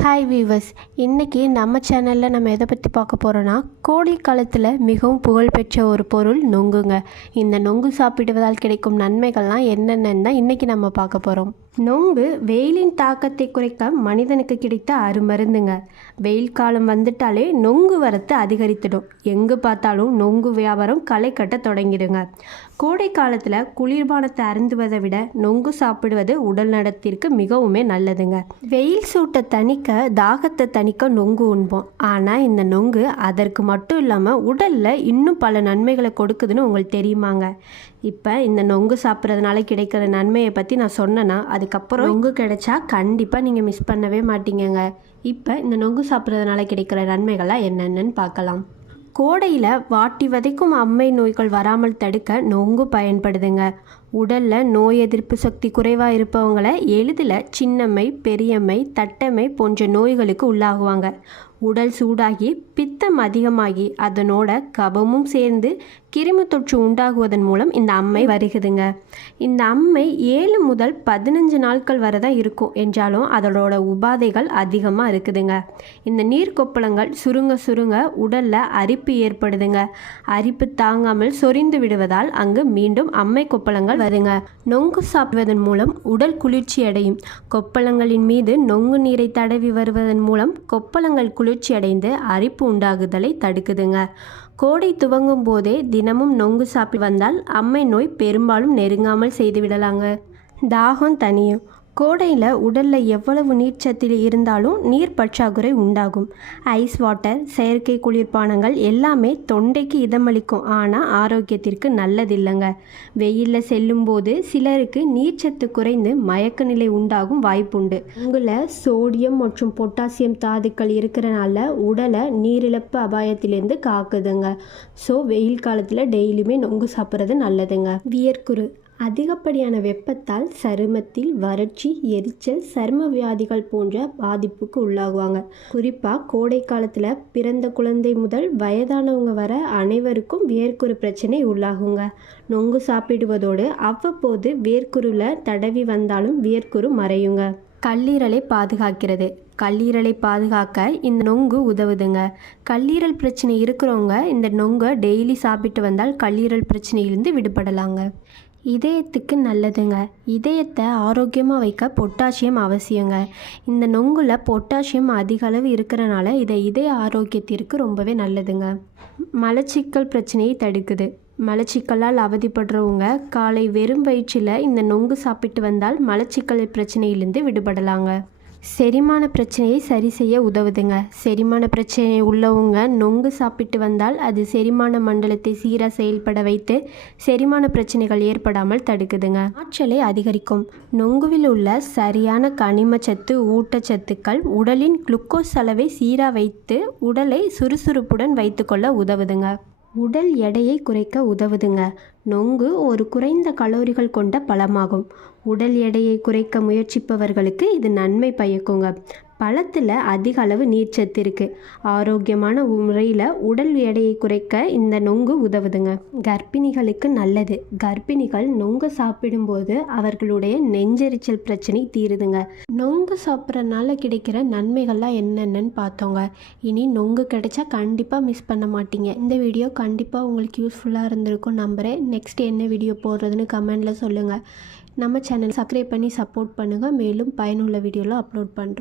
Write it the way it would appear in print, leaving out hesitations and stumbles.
Hi viewers, இன்றைக்கி நம்ம சேனலில் நம்ம எதை பற்றி பார்க்க போகிறோன்னா, கோடை காலத்தில் மிகவும் புகழ்பெற்ற ஒரு பொருள் நொங்குங்க. இந்த நொங்கு சாப்பிடுவதால் கிடைக்கும் நன்மைகள்லாம் என்னென்னு தான் இன்றைக்கி நம்ம பார்க்க போகிறோம். நொங்கு வெயிலின் தாக்கத்தை குறைக்க மனிதனுக்கு கிடைத்த அருமருந்துங்க. வெயில் காலம் வந்துட்டாலே நொங்கு வரத்து அதிகரித்துடும். எங்கு பார்த்தாலும் நொங்கு வியாபாரம் களை கட்ட தொடங்கிடுங்க. கோடை காலத்தில் குளிர்பானத்தை அருந்துவதை விட நொங்கு சாப்பிடுவது உடல் நலத்திற்கு மிகவுமே நல்லதுங்க. வெயில் சூட்டை தணிக்க, தாகத்தை தணிக்க நொங்கு உண்போம். ஆனால் இந்த நொங்கு அதற்கு மட்டும் இல்லாமல் உடலில் இன்னும் பல நன்மைகளை கொடுக்குதுன்னு உங்களுக்கு தெரியுமாங்க? இப்போ இந்த நொங்கு சாப்பிட்றதுனால கிடைக்கிற நன்மையை பற்றி நான் சொன்னேன்னா, அதுக்கப்புறம் நொங்கு கிடைச்சா கண்டிப்பாக நீங்கள் மிஸ் பண்ணவே மாட்டீங்கங்க. இப்போ இந்த நொங்கு சாப்பிட்றதுனால கிடைக்கிற நன்மைகள்லாம் என்னென்னு பார்க்கலாம். கோடையில் வாட்டி வதைக்கும் அம்மை நோய்கள் வராமல் தடுக்க நொங்கு பயன்படுதுங்க. உடலில் நோய் எதிர்ப்பு சக்தி குறைவாக இருப்பவங்களை எளிதில் சின்னம்மை, பெரியம்மை, தட்டம்மை போன்ற நோய்களுக்கு உள்ளாகுவாங்க. உடல் சூடாகி பித்தம் அதிகமாகி அதனோட கபமும் சேர்ந்து கிருமி தொற்று உண்டாகுவதன் மூலம் இந்த அம்மை வருகுதுங்க. இந்த அம்மை 7 முதல் 15 நாட்கள் வரை தான் இருக்கும் என்றாலும் அதனோட உபாதைகள் அதிகமாக இருக்குதுங்க. இந்த நீர் கொப்பளங்கள் சுருங்க சுருங்க உடலில் அரிப்பு ஏற்படுதுங்க. அரிப்பு தாங்காமல் சொரிந்து விடுவதால் அங்கு மீண்டும் அம்மை கொப்பளங்கள் வருங்க. நொங்கு சாப்பிடுவதன் மூலம் உடல் குளிர்ச்சி அடையும். கொப்பளங்களின் மீது நொங்கு நீரை தடவி வருவதன் மூலம் கொப்பளங்கள் குளிர்ச்சி அடைந்து அரிப்பு உண்டாகுதலை தடுக்குதுங்க. கோடை துவங்கும் போதே தினமும் நொங்கு சாப்பிட்டு வந்தால் அம்மை நோய் பெரும்பாலும் நெருங்காமல் செய்துவிடலாங்க. தாகம் தனியும். கோடையில் உடலில் எவ்வளவு நீர்ச்சத்தில் இருந்தாலும் நீர் பற்றாக்குறை உண்டாகும். ஐஸ் வாட்டர், செயற்கை குளிர்பானங்கள் எல்லாமே தொண்டைக்கு இதமளிக்கும், ஆனால் ஆரோக்கியத்திற்கு நல்லதில்லைங்க. வெயிலில் செல்லும்போது சிலருக்கு நீர்ச்சத்து குறைந்து மயக்க நிலை உண்டாகும் வாய்ப்புண்டு. உங்களில் சோடியம் மற்றும் பொட்டாசியம் தாதுக்கள் இருக்கிறனால உடலை நீரிழப்பு அபாயத்திலேருந்து காக்குதுங்க. ஸோ வெயில் காலத்தில் டெய்லியுமே நொங்கு சாப்பிட்றது நல்லதுங்க. வியர்க்குரு. அதிகப்படியான வெப்பத்தால் சருமத்தில் வறட்சி, எரிச்சல், சரும வியாதிகள் போன்ற பாதிப்புக்கு உள்ளாகுவாங்க. குறிப்பாக கோடை காலத்தில் பிறந்த குழந்தை முதல் வயதானவங்க வர அனைவருக்கும் வேர்க்குரு பிரச்சனை உள்ளாகுங்க. நொங்கு சாப்பிடுவதோடு அவ்வப்போது வேர்க்குருவில் தடவி வந்தாலும் வேர்க்குரு மறையுங்க. கல்லீரலை பாதுகாக்கிறது. கல்லீரலை பாதுகாக்க இந்த நொங்கு உதவுதுங்க. கல்லீரல் பிரச்சனை இருக்கிறவங்க இந்த நொங்கை டெய்லி சாப்பிட்டு வந்தால் கல்லீரல் பிரச்சனையிலிருந்து விடுபடலாங்க. இதயத்துக்கு நல்லதுங்க. இதயத்தை ஆரோக்கியமாக வைக்க பொட்டாசியம் அவசியங்க. இந்த நொங்குல பொட்டாசியம் அதிக அளவு இருக்கிறனால இதை இதய ஆரோக்கியத்திற்கு ரொம்பவே நல்லதுங்க. மலச்சிக்கல் பிரச்சனையை தடுக்குது. மலச்சிக்கலால் அவதிப்படுறவங்க காலை வெறும் வயிற்றில் இந்த நொங்கு சாப்பிட்டு வந்தால் மலச்சிக்கல் பிரச்சனையிலிருந்து விடுபடலாங்க. செரிமான பிரச்சனையை சரி செய்ய உதவுதுங்க. செரிமான பிரச்சனை உள்ளவங்க நொங்கு சாப்பிட்டு வந்தால் அது செரிமான மண்டலத்தை சீராக செயல்பட வைத்து செரிமான பிரச்சனைகள் ஏற்படாமல் தடுக்குதுங்க. ஆற்றலை அதிகரிக்கும். நொங்குவில் உள்ள சரியான கனிமச்சத்து, ஊட்டச்சத்துக்கள் உடலின் குளுக்கோஸ் அளவை சீராக வைத்து உடலை சுறுசுறுப்புடன் வைத்துக்கொள்ள உதவுதுங்க. உடல் எடையை குறைக்க உதவுதுங்க. நொங்கு ஒரு குறைந்த கலோரிகள் கொண்ட பழமாகும். உடல் எடையை குறைக்க முயற்சிப்பவர்களுக்கு இது நன்மை பயக்குங்க. பழத்தில் அதிக அளவு நீர்ச்சத்து இருக்குது. ஆரோக்கியமான முறையில் உடல் எடையை குறைக்க இந்த நொங்கு உதவுதுங்க. கர்ப்பிணிகளுக்கு நல்லது. கர்ப்பிணிகள் நொங்கு சாப்பிடும்போது அவர்களுடைய நெஞ்செரிச்சல் பிரச்சனை தீருதுங்க. நொங்கு சாப்பிட்றதுனால கிடைக்கிற நன்மைகள்லாம் என்னென்னு பார்த்தோங்க. இனி நொங்கு கிடைச்சா கண்டிப்பாக மிஸ் பண்ண மாட்டீங்க. இந்த வீடியோ கண்டிப்பாக உங்களுக்கு யூஸ்ஃபுல்லாக இருந்திருக்கும் நம்புகிறேன். நெக்ஸ்ட் என்ன வீடியோ போடுறதுன்னு கமெண்டில் சொல்லுங்கள். நம்ம சேனல் சப்ஸ்கிரைப் பண்ணி சப்போர்ட் பண்ணுங்கள். மேலும் பயனுள்ள வீடியோலாம் அப்லோட் பண்ணுறோம்.